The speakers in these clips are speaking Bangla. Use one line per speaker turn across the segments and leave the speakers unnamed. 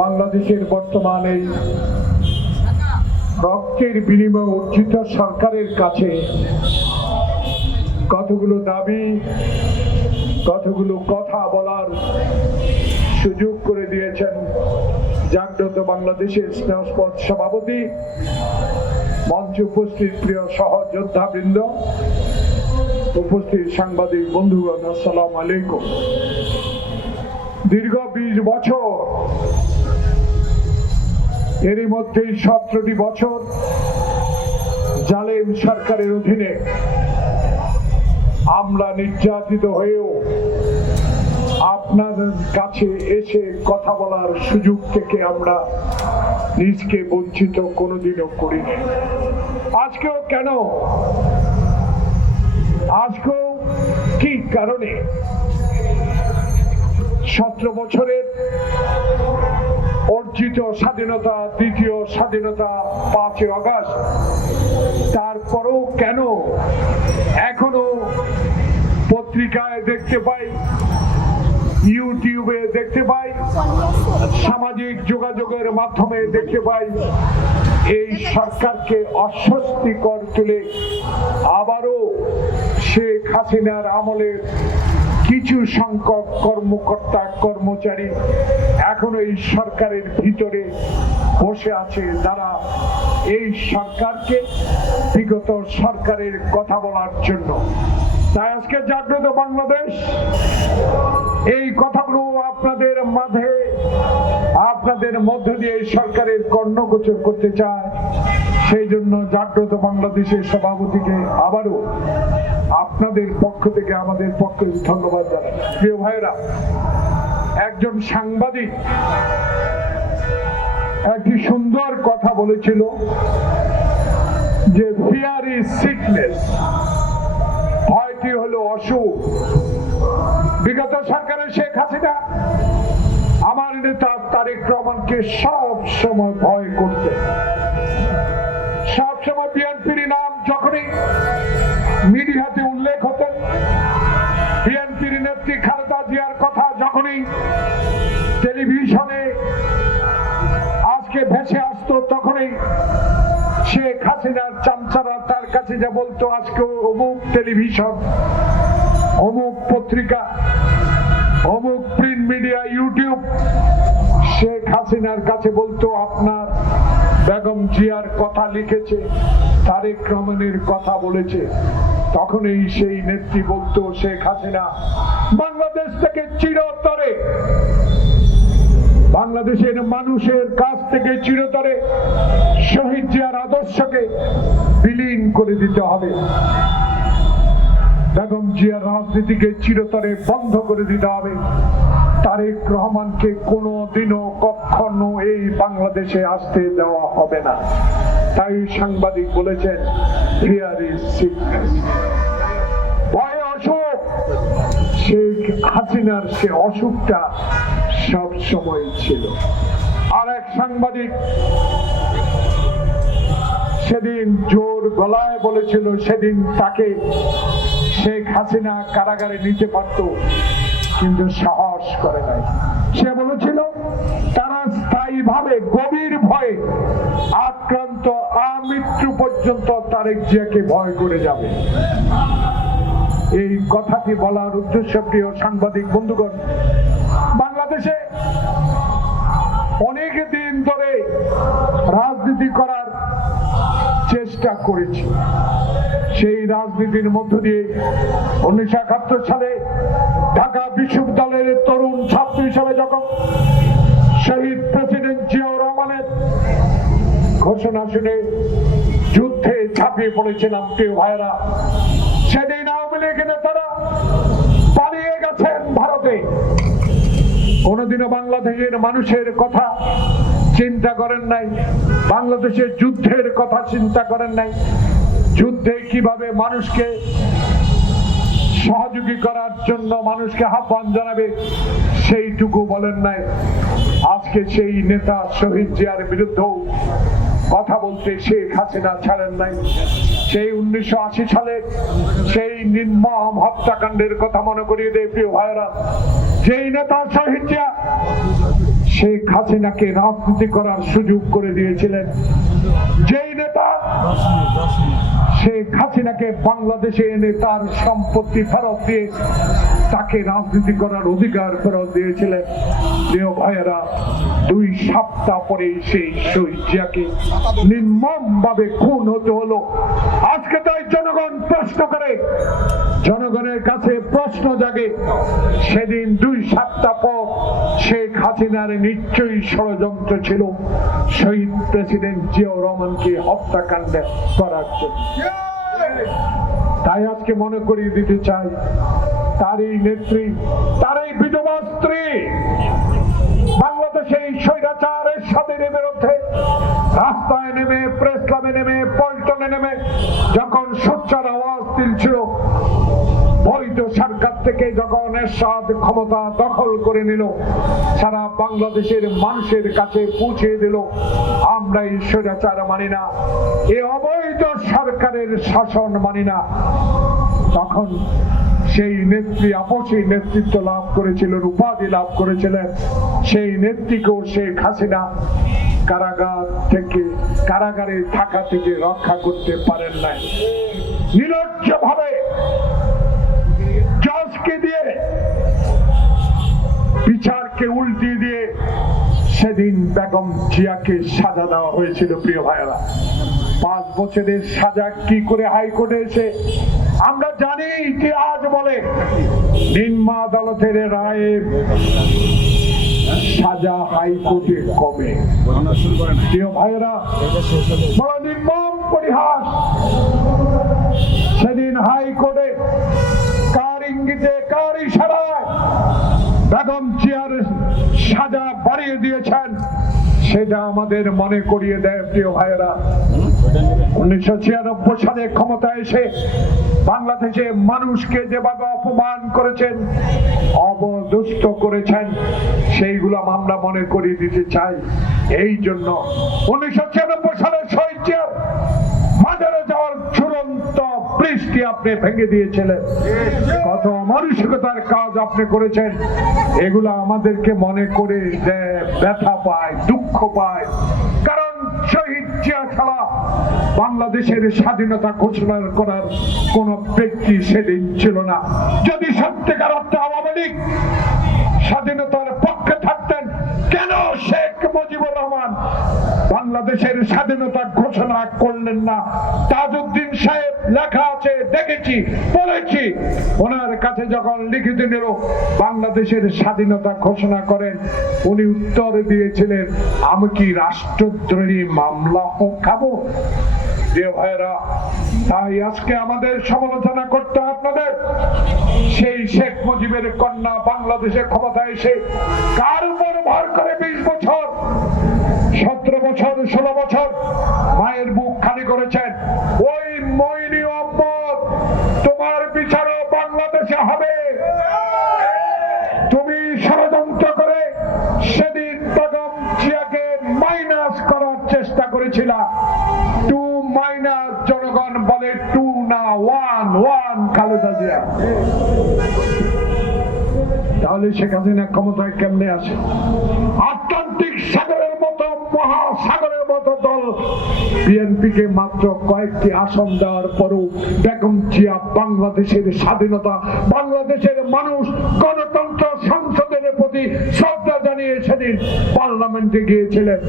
বাংলাদেশের বর্তমান রক্তের বিনিময়ে অর্জিত সরকারের কাছে কতগুলো দাবি, কতগুলো কথা বলার সুযোগ করে দিয়েছেন জাগ্রত বাংলাদেশের স্নেহস্পদ সভাপতি, মঞ্চে উপস্থিত প্রিয় সহযোদ্ধা বৃন্দ উপস্থিত সাংবাদিক বন্ধুগণ, আসসালাম আলাইকুম। দীর্ঘ বিশ বছর এরই মধ্যেই সতেরোটি বছর জালেম সরকারের অধীনে আমরা নির্যাতিত হয়েও আপনাদের কাছে এসে কথা বলার সুযোগ থেকে আমরা নিজকে বঞ্চিত কোনোদিনও করিনি। আজকেও কেন? আজকেও কি কারণে? সতেরো বছরের অর্জিত স্বাধীনতা, দ্বিতীয় স্বাধীনতা, পাঁচই আগস্ট। তারপরেও কেন এখনও পত্রিকায় দেখতে পাই, ইউটিউবে দেখতে পাই, সামাজিক যোগাযোগের মাধ্যমে দেখতে পাই, এই সরকারকে অস্বস্তিকর তুলে আবারও শেখ হাসিনার আমলের কিছু সংখ্যক কর্মকর্তা, কর্মচারী এখনও এই সরকারের ভিতরে বসে আছে। যারা এই সরকারকে বিগত সরকারের কথা বলার জন্য। তাই আজকে জাগ্রত বাংলাদেশ। এই কথাগুলো আপনাদের মাঝে আপনাদের মধ্য দিয়ে সরকারের কর্ণগোচর করতে চায়, সেই জন্য জাগ্রত বাংলাদেশের সভাপতিকে আবারও আপনাদের পক্ষ থেকে আমাদের পক্ষে ধন্যবাদ জানাই। প্রিয় ভাইরা একজন সাংবাদিক একটি সুন্দর কথা বলেছিল যে ফিয়ার ইজ সিকনেস ভয়টি হলো অসুখ। বিগত সরকারের শেখ হাসিনা নেতা তারেক রহমানকে সব সময় ভয় করতে। সব সময় বিএনপির নাম যখনই মিডিয়াতে উল্লেখ হতো, বিএনপির নেত্রী খালেদা জিয়ার কথা যখনই টেলিভিশনে আজকে ভেসে আসতো, তখনই শেখ হাসিনার চামচারা তার কাছে যা বলতো, আজকে অমুক টেলিভিশন, অমুক পত্রিকা, অমুক প্রিন্ট মিডিয়া ইউটিউব শেখ হাসিনার কাছে বলতো, আপনার বেগম জিয়ার কথা লিখেছে, তারেক রহমানের কথা বলেছে। তখনই সেই নেত্রী বলতো, শেখ হাসিনা, বাংলাদেশ থেকে চিরতরে, বাংলাদেশের মানুষের কাছ থেকে চিরতরে শহীদ জিয়ার আদর্শকে বিলীন করে দিতে হবে। বেগম জিয়ার রাজনীতিকে চিরতরে বন্ধ করে দিতে হবে। তারেক রহমানকে কোনো দিনও কখনো এই বাংলাদেশে আসতে দেওয়া হবে না। তাই সাংবাদিক বলেছেন শেখ হাসিনার সে অসুখটা সব সময় ছিল। আর এক সাংবাদিক সেদিন জোর গলায় বলেছিল, সেদিন তাকে শেখ হাসিনা কারাগারে নিতে পারত। কিন্তু সাহস করে নাই। সে বলেছিল, তারা স্থায়ীভাবে গভীর ভয়ে আক্রান্ত, আমৃত্যু পর্যন্ত তারেক জিয়াকে ভয় করে যাবে। এই কথাটি বলার উদ্দেশ্য, প্রিয় সাংবাদিক বন্ধুগণ, বাংলাদেশে অনেক দিন ধরে রাজনীতি করার চেষ্টা করেছি। সেই রাজনীতির মধ্য দিয়ে উনিশশো একাত্তর সালে ঢাকা বিশ্ববিদ্যালয়ের তরুণ ছাত্র হিসাবে যখন শহীদ প্রেসিডেন্ট জিয়াউর রহমানের ঘোষণা শুনে যুদ্ধে ঝাঁপিয়ে পড়েছিলাম, প্রিয় ভাইরা সেদিন আওয়ামী লীগ নেতারা পালিয়ে গেছেন ভারতে। কোনোদিনও বাংলাদেশের মানুষের কথা চিন্তা করেন নাই, বাংলাদেশের যুদ্ধের কথা চিন্তা করেন নাই। যুদ্ধে কীভাবে মানুষকে সহযোগী করার জন্য মানুষকে আহ্বান জানাবে, সেইটুকু বলেন নাই। আজকে সেই নেতা শহীদ জিয়ার বিরুদ্ধেও কথা বলতে শেখ হাসিনা ছাড়েন নাই। সেই উনিশশো আশি সালে সেই নির্মম হত্যাকাণ্ডের কথা মনে করিয়ে দেয় প্রিয় ভাইরা যেই নেতা শহীদ জিয়া শেখ হাসিনাকে রাজনীতি করার সুযোগ করে দিয়েছিলেন। যেই নেতা শেখ হাসিনাকে বাংলাদেশে এনে তার সম্পত্তি ফেরত দিয়ে তাকে রাজনীতি করার অধিকার ফেরত দিয়েছিলেন। প্রিয় ভাইয়েরা দুই সপ্তাহ পরে সেই শহীদ নির্মম ভাবে খুন হতে হলো। আজকে তাই জনগণ প্রশ্ন করে, জনগণের কাছে প্রশ্ন জাগে, সেদিন দুই সপ্তাহ পর শেখ হাসিনার নিশ্চয়ই ষড়যন্ত্র ছিল, শহীদ প্রেসিডেন্ট জিয়াউর রহমানকে হত্যাকাণ্ড করার জন্য। তাই আজকে মনে করিয়ে দিতে চাই তার এই নেত্রী তার এই বিধবা স্ত্রী এরশাদ ক্ষমতা দখল করে নিল। সারা বাংলাদেশের মানুষের কাছে পৌঁছে দিল। আমরা এই স্বৈরাচার মানি না, এ অবৈধ সরকারের শাসন মানি না। তখন সেই নেত্রী, আপসী নেতৃত্ব লাভ করেছিলেন উপাধি লাভ করেছিলেন। সেই নেত্রীকেও শেখ হাসিনা কারাগার থেকে, কারাগারে থাকা থেকে রক্ষা করতে পারেন নাই। নিরজ্জ বিচারকে উল্টিয়ে দিয়ে সেদিন বেগম জিয়াকে সাজা দেওয়া হয়েছিল, প্রিয় ভাইয়েরা। পাঁচ বছরের সাজা কি করে হাইকোর্টে এসে? আমরা জানি ইতিহাস বলে। নিম্ন আদালতের রায়ে সাজা হাইকোর্টে কমে প্রিয় ভাইয়েরা বড় নির্মম পরিহাস। সেদিন হাইকোর্টে কার ইঙ্গিতে, কার ইশারায় বেগম জিয়ার সাজা বাড়িয়ে দিয়েছেন, সেটা আমাদের মনে করিয়ে দেয় প্রিয় ভাইয়েরা। উনিশশো ছিয়ানব্বই সালে ক্ষমতা এসে বাংলাদেশে মানুষকে যেভাবে অপমান করেছেন অবদুষ্ট করেছেন, সেইগুলো আমরা মনে করিয়ে দিতে চাই। এই জন্য উনিশশো ছিয়ানব্বই সালের শহীদ চূড়ান্ত আপনি ভেঙে দিয়েছিলেন। কত মানসিকতার কাজ আপনি করেছেন। এগুলো আমাদেরকে মনে করে দেয় ব্যথা পায়, দুঃখ পায়। কারণ শহীদ জিয়া ছাড়া বাংলাদেশের স্বাধীনতা ঘোষণা করার কোন ব্যক্তি সেদিন ছিল না। যদি সত্যিকার অর্থে আওয়ামী লীগ স্বাধীনতার পক্ষে থাকতেন, কেন শেখ মুজিবুর রহমান বাংলাদেশের স্বাধীনতা ঘোষণা করলেন না। তাজউদ্দিন সাহেব লেখা আছে, দেখেছি, পড়েছি। ওনার কাছে যখন লিখিত নিল, বাংলাদেশের স্বাধীনতা ঘোষণা করেন, উনি উত্তর দিয়েছিলেন, আমি কি রাষ্ট্রদ্রোহী মামলা খাব যে ভাইরা তাই আজকে আমাদের সমালোচনা করতে আপনাদের। সেই শেখ মুজিবের কন্যা বাংলাদেশে ক্ষমতা এসে কার উপর ভর করে বিশ বছর? সতেরো বছর, ষোলো বছর মায়ের বুক খালি করেছেন। ওই মইনি অম্মদ তোমার বিচারও বাংলাদেশে হবে। তুমি ষড়যন্ত্র করে সেদিন বেগম জিয়াকে মাইনাস করার চেষ্টা করেছিলা। টু মাইনাস জনগণ বলে টু না ওয়ান ওয়ান খালেদা জিয়া। তাহলে শেখ হাসিনা ক্ষমতায় কেমনে আসে আটলান্টিক সাগরের মতো মহাসাগরের মতো দল। বিএনপি কে মাত্র কয়েকটি আসন দেওয়ার পরও বেগম জিয়া বাংলাদেশের স্বাধীনতা, বাংলাদেশের মানুষ, গণতন্ত্র সংসদের প্রতি শ্রদ্ধা জানিয়ে সেদিন পার্লামেন্টে গিয়েছিলেন।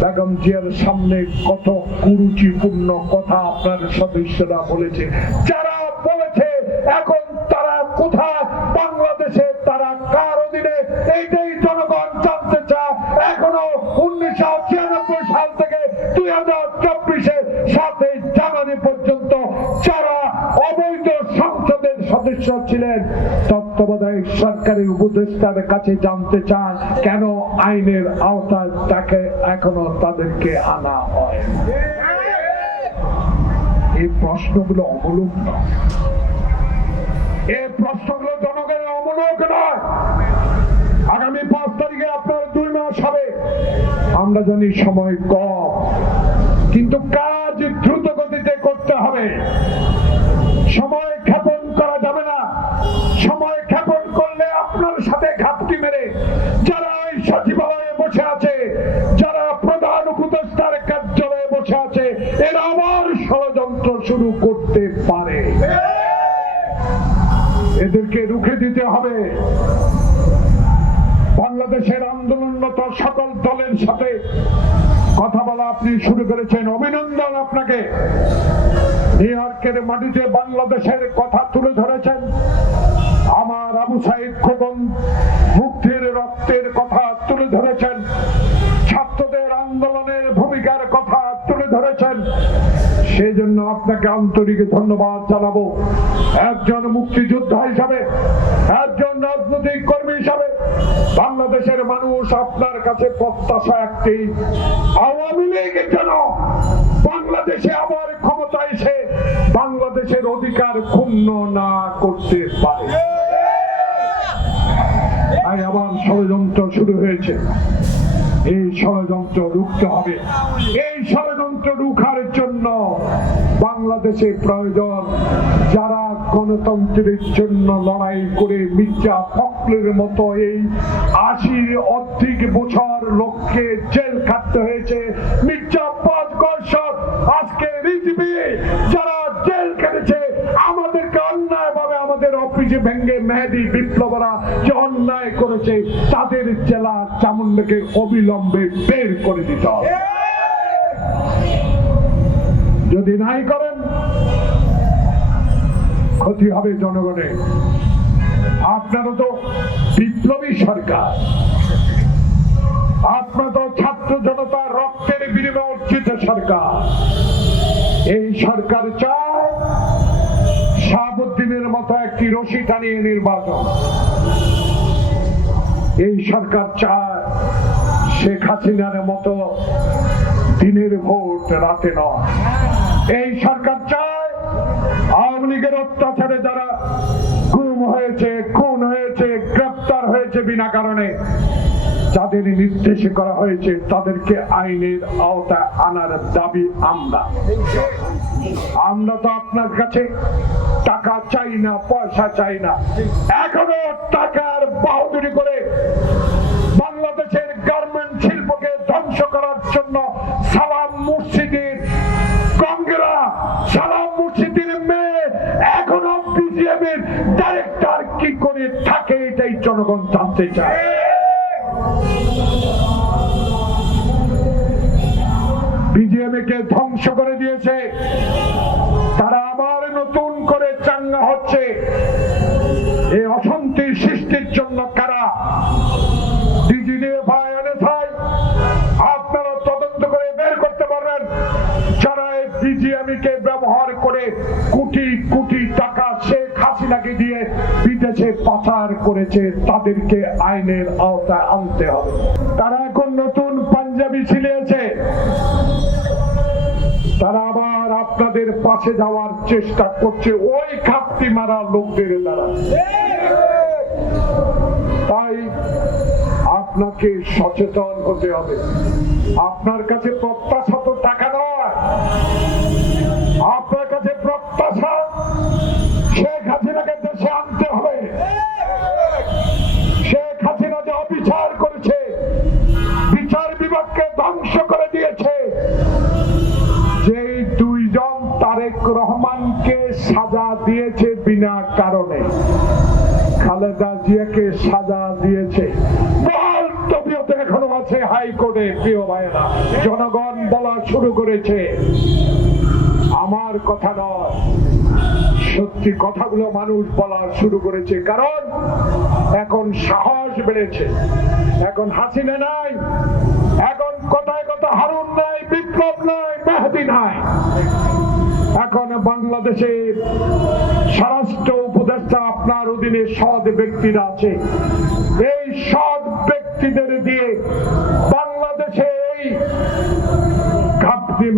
বেগম জিয়ার সামনে কত কুরুচিপূর্ণ কথা আপনার সদস্যরা বলেছে। যারা বলেছে, এখন তারা কোথায়? বাংলাদেশে তারা কার অধীনে? এইটাই সাথে জানুয়ারি পর্যন্ত যারা অবৈধ সংসদের সদস্য ছিলেন, তত্ত্বাবধায়ক সরকারের উপদেষ্টার কাছে জানতে চান, কেন আইনের আওতায় তাকে এখনও তাদেরকে আনা হয় এই প্রশ্নগুলো অবলম্ব নয়। এই প্রশ্নগুলো জনগণের অমূলক নয়। আগামী পাঁচ তারিখে আপনার দুই মাস হবে। আমরা জানি সময় কম। কিন্তু কাজ দ্রুত গতিতে করতে হবে। সময় ক্ষেপণ করা যাবে না। সময় ক্ষেপণ করলে আপনার সাথে ঘাপটি মেরে যারা এই সচিবালয়ে বসে আছে, যারা প্রধান উপদেষ্টার কার্যালয়ে বসে আছে, এরা আবার ষড়যন্ত্র শুরু করতে পারে। এদেরকে রুখে দিতে হবে। বাংলাদেশের আন্দোলনরত সকল দলের সাথে কথা বলা আপনি শুরু করেছেন। অভিনন্দন আপনাকে। নিউ ইয়র্কের মাটিতে বাংলাদেশের কথা তুলে ধরেছেন। আমার আবু সাহেব খোকন মুক্তির রক্তের কথা তুলে ধরেছেন। ছাত্রদের আন্দোলনের ভূমিকার কথা তুলে ধরেছেন। সেই জন্য আপনাকে আন্তরিক ধন্যবাদ জানাব। একজন মুক্তিযোদ্ধা হিসাবে, একজন রাজনৈতিক কর্মী হিসাবে বাংলাদেশের মানুষ আপনার কাছে প্রত্যাশা একটি, আওয়ামী লীগ যেন বাংলাদেশে আবার ক্ষমতা এসে বাংলাদেশের অধিকার ক্ষুণ্ণ না করতে পারে। তাই আবার ষড়যন্ত্র শুরু হয়েছে। এই ষড়যন্ত্র রুখতে হবে এই ষড়যন্ত্র রুখার জন্য বাংলাদেশে প্রয়োজন। যারা গণতন্ত্রের জন্য লড়াই করে মির্জা ফখরের মতো এই আশির অর্ধেক বছর লোককে জেল খাটতে হয়েছে, মির্জা পাঁচ বছর আজকে রিজিবি যারা জেল কেটেছে আমাদেরকে অন্যায় ভাবে আমাদের অফিসে ভেঙ্গে মেহেদি বিপ্লবরা যে অন্যায় করেছে, তাদের জেলা চামুন্ডাকে অবিলম্বে বের করে দিতে হবে। যদি নাই করেন, ক্ষতি হবে জনগণের আপনারও তো বিপ্লবী সরকার। আপনার তো ছাত্র জনতার রক্তের বিনিময়ে অর্জিত সরকার। এই সরকার চায় শাহাবুদ্দিনের মতো একটি রশি টানিয়ে নির্বাচন। এই সরকার চায় শেখ হাসিনার মতো দিনের ভোট রাতে নয়। এই সরকার চায় আওয়ামী লীগের অত্যাচারে যারা গুম হয়েছে, খুন হয়েছে, গ্রেপ্তার হয়েছে বিনা কারণে যাদের নির্দেশে করা হয়েছে, তাদেরকে আইনের আওতায় আনার দাবি আমরা। আমরা তো আপনার কাছে টাকা চাই না, পয়সা চাই না। এখনও টাকার বাহাদুরি করে জনগণ জানতে চায়। বিজিএমএ কে ধ্বংস করে বিদেশে পাচার করেছে, তাদেরকে আইনের আওতায় আনতে হবে। তারা এখন নতুন পাঞ্জাবি ছিলিয়েছে তারা আবার আপনাদের পাশে যাওয়ার চেষ্টা করছে। ওই খাপটি মারা লোকদের দ্বারা। তাই আপনাকে সচেতন হতে হবে। আপনার কাছে প্রত্যাশা তো টাকা নয়। আপনার দিয়েছে বিনা কারণে। খালেদা জিয়াকে সাজা দিয়েছে। এখনও আছে হাইকোর্টে, প্রিয় ভাইয়েরা। জনগণ বলা শুরু করেছে। আমার কথা নয়, সত্যি কথাগুলো মানুষ বলা শুরু করেছে। কারণ এখন সাহস বেড়েছে। এখন হাসিনা নাই, এখন কথায় কথা হারুন নাই, বিপ্লব নাই, মেহাদি নাই। এখন বাংলাদেশে স্বরাষ্ট্র উপদেষ্টা আপনার অধীনে সৎ ব্যক্তিরা আছে। এই সৎ ব্যক্তিদের দিয়ে বাংলাদেশে এই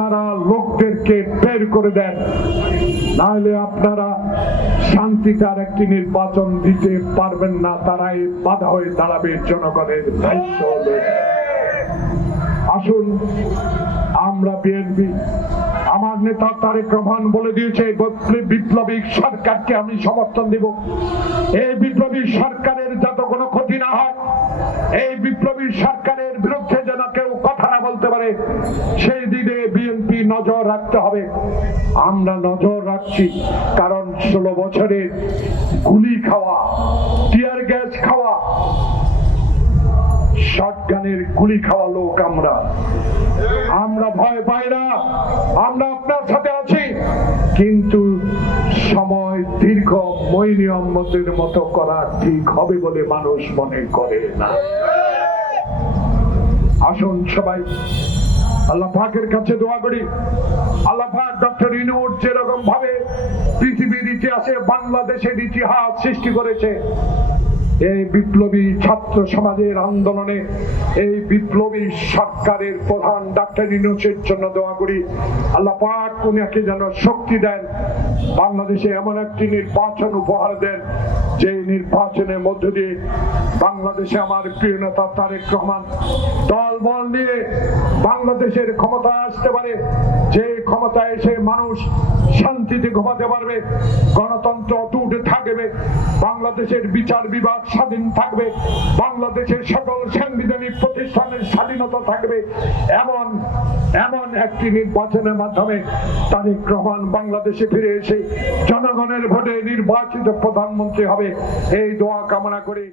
মারা লোকদেরকে বের করে দেন। নাহলে আপনারা শান্তিকার একটি নির্বাচন দিতে পারবেন না, তারাই বাধা হয়ে দাঁড়াবে জনগণের দায়িত্ব। আসুন আমরা বিএনপি, আমার নেতা তারেক রহমান বলে দিয়েছে বৈপ্লব- সরকারকে আমি সমর্থন দেব। এই বিপ্লবী সরকারের যাতে কোনো ক্ষতি না হয়, এই বিপ্লবী সরকারের বিরুদ্ধে যেন কেউ কথা না বলতে পারে, সেই দিনে বিএনপি নজর রাখতে হবে। আমরা নজর রাখছি, কারণ ষোলো বছরে গুলি খাওয়া, টিয়ার গ্যাস খাওয়া শটগানের গুলি খাওয়া লোক আমরা। আমরা ভয় পাই না। আমরা আপনার সাথে আছি। কিন্তু সময় দীর্ঘ মৈনী আহমদের মতো করা ঠিক হবে বলে মানুষ মনে করে না। আসুন সবাই, আল্লাহ কাছে দোয়া করি। আল্লাহ ডক্টর ইনুর যেরকম ভাবে পৃথিবীর ইতিহাসে বাংলাদেশের ইতিহাস সৃষ্টি করেছে এই বিপ্লবী ছাত্র সমাজের আন্দোলনে, এই বিপ্লবী সরকারের প্রধান ডাক্তার ইনুসের জন্য দোয়া করি। আল্লাহ পাক যেন শক্তি দেন, বাংলাদেশে এমন একটি নির্বাচন উপহার দেন, যে নির্বাচনের মধ্য দিয়ে বাংলাদেশে আমার প্রিয় নেতা তারেক রহমান দল বল নিয়ে বাংলাদেশের ক্ষমতা আসতে পারে, যে ক্ষমতায় এসে মানুষ শান্তিতে ঘুমাতে পারবে, গণতন্ত্র অটুট থাকবে। বাংলাদেশের বিচার বিভাগ স্বাধীন থাকবে। বাংলাদেশের সকল সাংবিধানিক প্রতিষ্ঠানের স্বাধীনতা থাকবে। এমন এমন একটি নির্বাচনের মাধ্যমে তারেক রহমান বাংলাদেশে ফিরে এসে জনগণের ভোটে নির্বাচিত প্রধানমন্ত্রী হবে। এই দোয়া কামনা করে